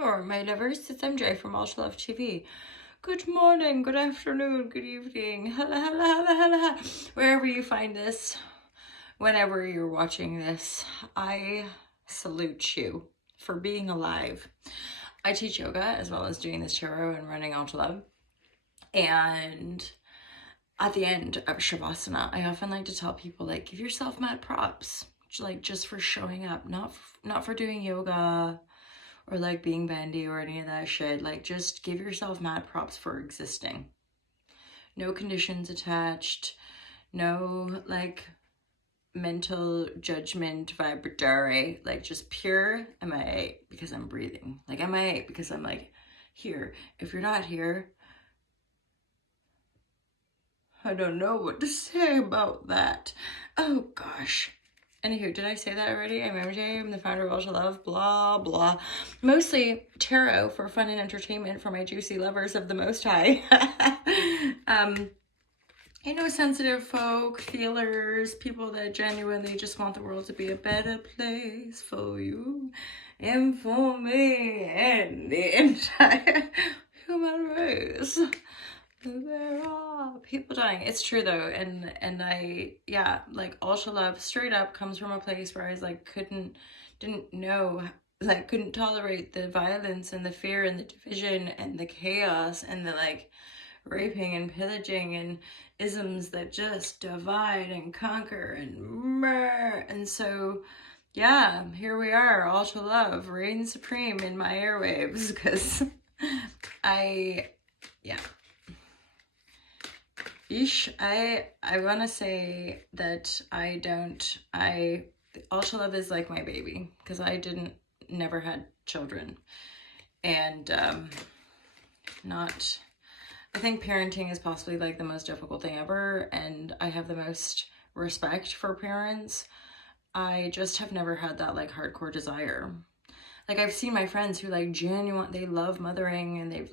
Or my lovers, it's MJ from Ultra Love TV. Good morning, good afternoon, good evening, hello, wherever you find this, whenever you're watching this, I salute you for being alive. I teach yoga as well as doing this tarot and running Ultra Love. And at the end of Shavasana, I often like to tell people, like, give yourself mad props, like just for showing up, not for doing yoga or like being bendy or any of that shit. Like, just give yourself mad props for existing. No conditions attached, no like mental judgment vibratory, like just pure MIA because I'm breathing, like MIA because I'm like here. If you're not here, I don't know what to say about that. Oh gosh. Anywho, did I say that already? I'm MJ, I'm the founder of Ultra Love, blah, blah. Mostly tarot for fun and entertainment for my juicy lovers of the Most High. You know, sensitive folk, feelers, people that genuinely just want the world to be a better place for you and for me and the entire human race. There are people dying. It's true though, and I, yeah, like Ultra Love straight up comes from a place where I was like didn't know, like couldn't tolerate the violence and the fear and the division and the chaos and the like raping and pillaging and isms that just divide and conquer and murder. And so yeah, here we are, Ultra Love reigns supreme in my airwaves because yeah. I want to say that Ultra Love is like my baby because I never had children. And I think parenting is possibly like the most difficult thing ever. And I have the most respect for parents. I just have never had that like hardcore desire. Like I've seen my friends who like they love mothering and they've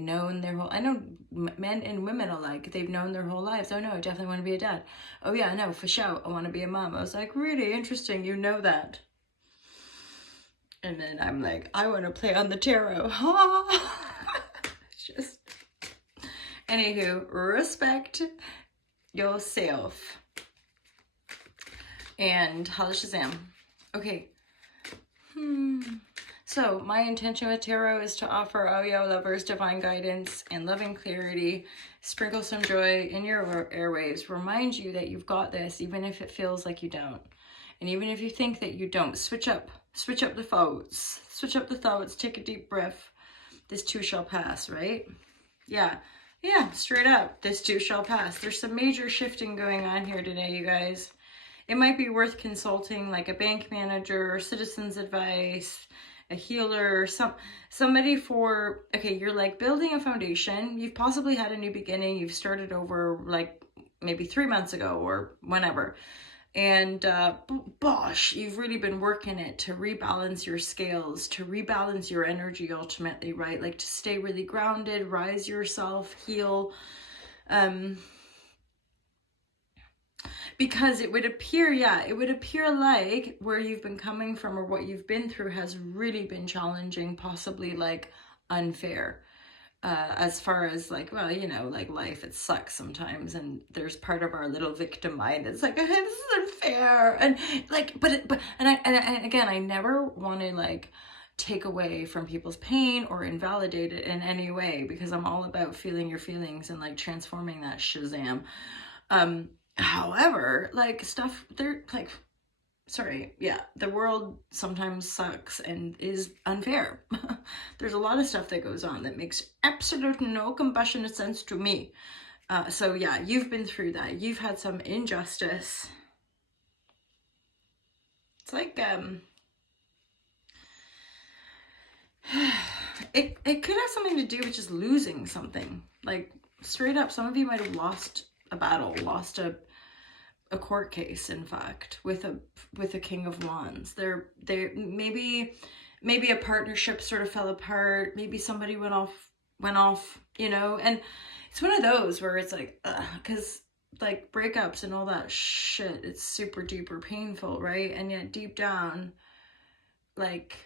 known their whole, I know men and women alike, they've known their whole lives. Oh no, I definitely want to be a dad. Oh yeah, no, for sure, I want to be a mom. I was like, really interesting, you know that. And then I'm like, I want to play on the tarot. Just, anywho, respect yourself. And holla Shazam. Okay. So my intention with tarot is to offer all y'all lovers divine guidance and loving clarity, sprinkle some joy in your airwaves, remind you that you've got this, even if it feels like you don't. And even if you think that you don't, switch up the thoughts, take a deep breath. This too shall pass, right? Yeah, straight up, this too shall pass. There's some major shifting going on here today, you guys. It might be worth consulting like a bank manager, citizen's advice, a healer, somebody for, okay, you're like building a foundation. You've possibly had a new beginning. You've started over like maybe 3 months ago or whenever. And bosh, you've really been working it to rebalance your scales, to rebalance your energy ultimately, right? Like to stay really grounded, rise yourself, heal. Because it would appear like where you've been coming from or what you've been through has really been challenging, possibly like unfair. As far as like, well, you know, like life, it sucks sometimes, and there's part of our little victim mind that's like, this is unfair, and like, and again, I never want to like take away from people's pain or invalidate it in any way, because I'm all about feeling your feelings and like transforming that Shazam. However, like stuff, they're like, sorry, yeah, the world sometimes sucks and is unfair. There's a lot of stuff that goes on that makes absolutely no compassionate sense to me. So yeah, you've been through that. You've had some injustice. It's like, it could have something to do with just losing something. Like straight up, some of you might have lost a battle, lost a court case, in fact, with a King of Wands. There maybe a partnership sort of fell apart, maybe somebody went off, you know, and it's one of those where it's like, because like breakups and all that shit, it's super duper painful, right? And yet deep down, like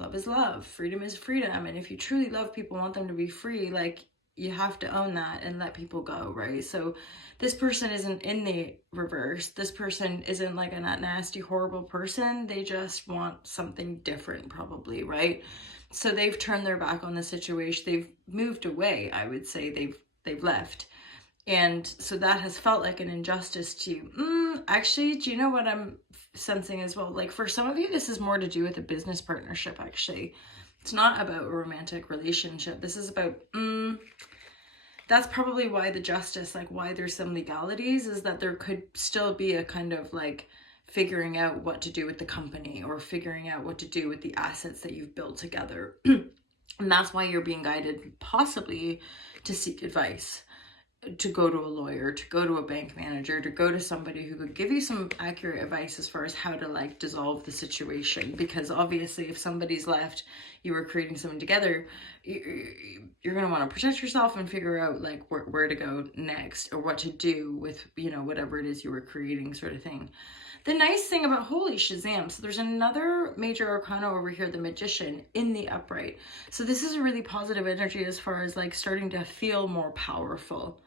love is love, freedom is freedom. And if you truly love people, want them to be free, like, you have to own that and let people go, right? So this person isn't in the reverse. This person isn't like a nasty, horrible person. They just want something different, probably, right? So they've turned their back on the situation. They've moved away, I would say. They've left. And so that has felt like an injustice to you. Actually, do you know what I'm sensing as well? Like, for some of you, this is more to do with a business partnership, actually. It's not about a romantic relationship. This is about, that's probably why the justice, like why there's some legalities, is that there could still be a kind of like figuring out what to do with the company, or figuring out what to do with the assets that you've built together. And that's why you're being guided possibly to seek advice, to go to a lawyer, to go to a bank manager, to go to somebody who could give you some accurate advice as far as how to like dissolve the situation. Because obviously if somebody's left, you were creating something together, you're going to want to protect yourself and figure out like where to go next, or what to do with, you know, whatever it is you were creating, sort of thing. The nice thing about, holy Shazam, so there's another major arcana over here, the Magician, in the upright. So this is a really positive energy as far as like starting to feel more powerful.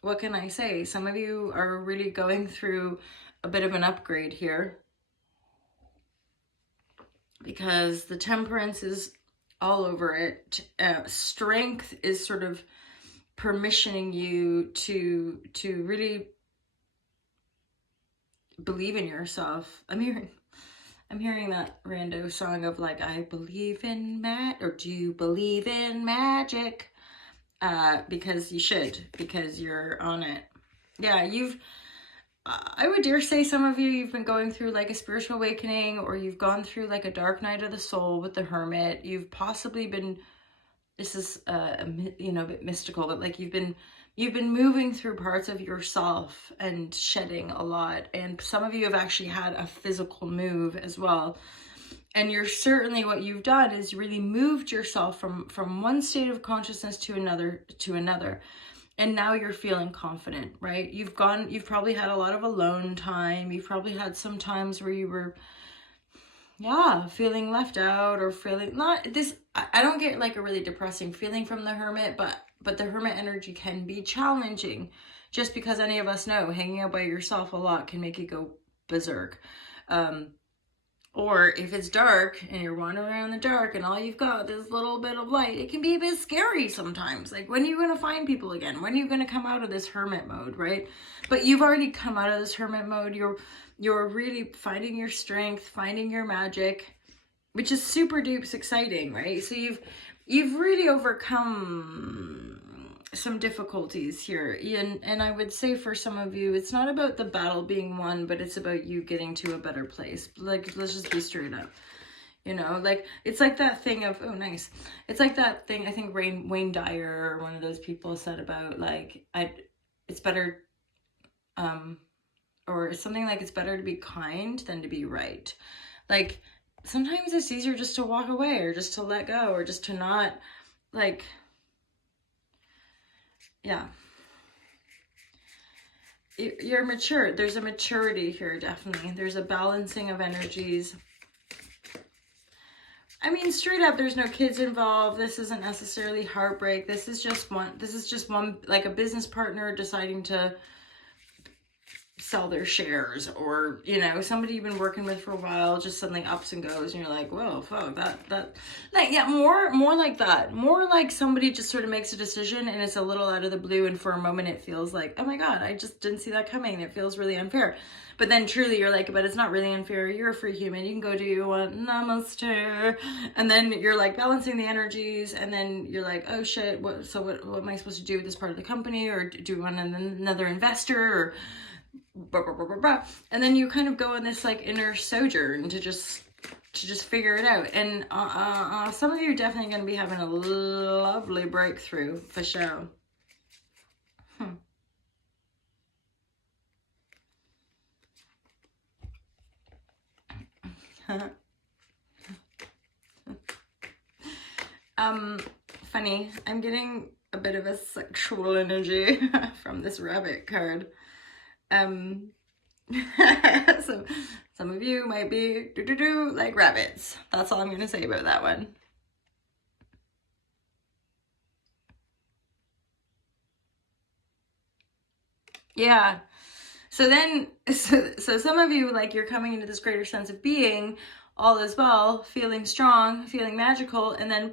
What can I say? Some of you are really going through a bit of an upgrade here, because the Temperance is all over it. Strength is sort of permissioning you to really believe in yourself. I'm hearing that rando song of like, I believe in or do you believe in magic? Because you should, because you're on it. Yeah, I would dare say some of you, you've been going through like a spiritual awakening, or you've gone through like a dark night of the soul with the Hermit. You've possibly been, this is, you know, a bit mystical, but like you've been moving through parts of yourself and shedding a lot. And some of you have actually had a physical move as well. And you're certainly, what you've done is really moved yourself from one state of consciousness to another. And now you're feeling confident, right? You've probably had a lot of alone time. You've probably had some times where you were, yeah, feeling left out, or feeling not this. I don't get like a really depressing feeling from the Hermit, but the Hermit energy can be challenging, just because any of us know hanging out by yourself a lot can make you go berserk. Or if it's dark and you're wandering around in the dark and all you've got this little bit of light, it can be a bit scary sometimes. Like, when are you going to find people again? When are you going to come out of this Hermit mode, right? But you've already come out of this Hermit mode. You're really finding your strength, finding your magic, which is super duper exciting, right? So you've really overcome some difficulties here. And I would say for some of you, it's not about the battle being won, but it's about you getting to a better place. Like, let's just be straight up. You know, like, it's like that thing of, oh, nice. It's like that thing, I think Wayne Dyer, or one of those people, said about, like, it's better, or something like, it's better to be kind than to be right. Like, sometimes it's easier just to walk away, or just to let go, or just to not, like, yeah. You're mature. There's a maturity here, definitely. There's a balancing of energies. I mean, straight up, there's no kids involved. This isn't necessarily heartbreak. This is just one, like a business partner deciding to sell their shares, or, you know, somebody you've been working with for a while, just suddenly ups and goes, and you're like, whoa, fuck, that, like, yeah, more like that. More like somebody just sort of makes a decision and it's a little out of the blue, and for a moment it feels like, oh my God, I just didn't see that coming. It feels really unfair. But then truly you're like, but it's not really unfair. You're a free human. You can go do what, namaste. And then you're like balancing the energies, and then you're like, oh shit, what am I supposed to do with this part of the company? Or do you want another investor? Or blah, blah, blah, blah, blah. And then you kind of go in this like inner sojourn to just figure it out. And some of you are definitely going to be having a lovely breakthrough, for sure. Funny, I'm getting a bit of a sexual energy from this rabbit card. So of you might be like rabbits. That's all I'm going to say about that one. Yeah. So then, so some of you, like, you're coming into this greater sense of being, all is well, feeling strong, feeling magical, and then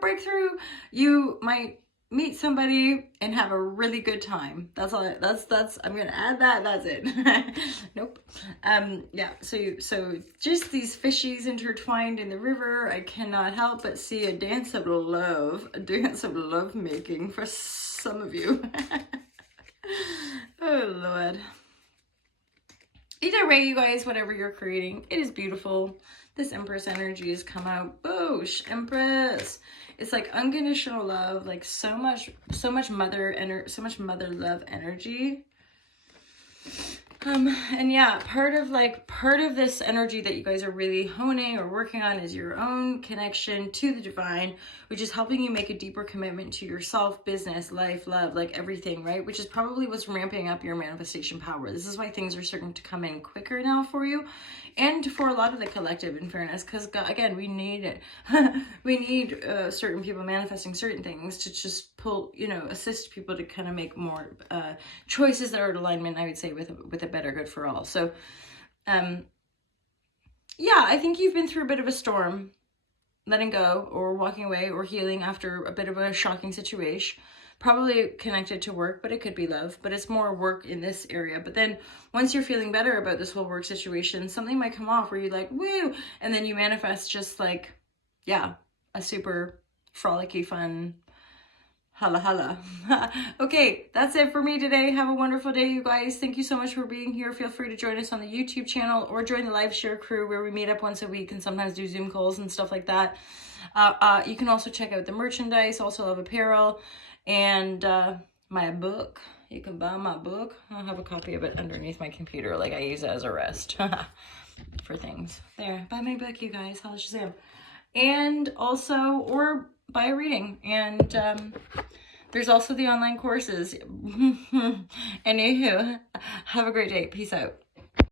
breakthrough. You might meet somebody and have a really good time. That's all. That's. I'm gonna add that. That's it. Nope. Yeah. So just these fishies intertwined in the river. I cannot help but see a dance of love, making for some of you. Oh Lord. Either way, you guys, whatever you're creating, it is beautiful. This Empress energy has come out. Boosh, Empress. It's like unconditional love, like so much mother love energy. And yeah, part of this energy that you guys are really honing or working on is your own connection to the divine, which is helping you make a deeper commitment to yourself, business, life, love, like everything, right? Which is probably what's ramping up your manifestation power. This is why things are starting to come in quicker now for you, and for a lot of the collective, in fairness, because again, we need it. We need certain people manifesting certain things to just pull, assist people to kind of make more choices that are in alignment, I would say, with a better good for all. So, yeah, I think you've been through a bit of a storm, letting go or walking away or healing after a bit of a shocking situation. Probably connected to work, but it could be love, but it's more work in this area. But then once you're feeling better about this whole work situation, something might come off where you're like, woo, and then you manifest just like, yeah, a super frolicky, fun, holla. Okay, that's it for me today. Have a wonderful day, you guys. Thank you so much for being here. Feel free to join us on the YouTube channel or join the live share crew where we meet up once a week and sometimes do Zoom calls and stuff like that. You can also check out the merchandise, also love apparel, and my book. You can buy my book. I'll have a copy of it underneath my computer, like I use it as a rest for things. There, buy my book, you guys. Holla Shazam. And also, or buy a reading. And there's also the online courses. Anywho, have a great day. Peace out.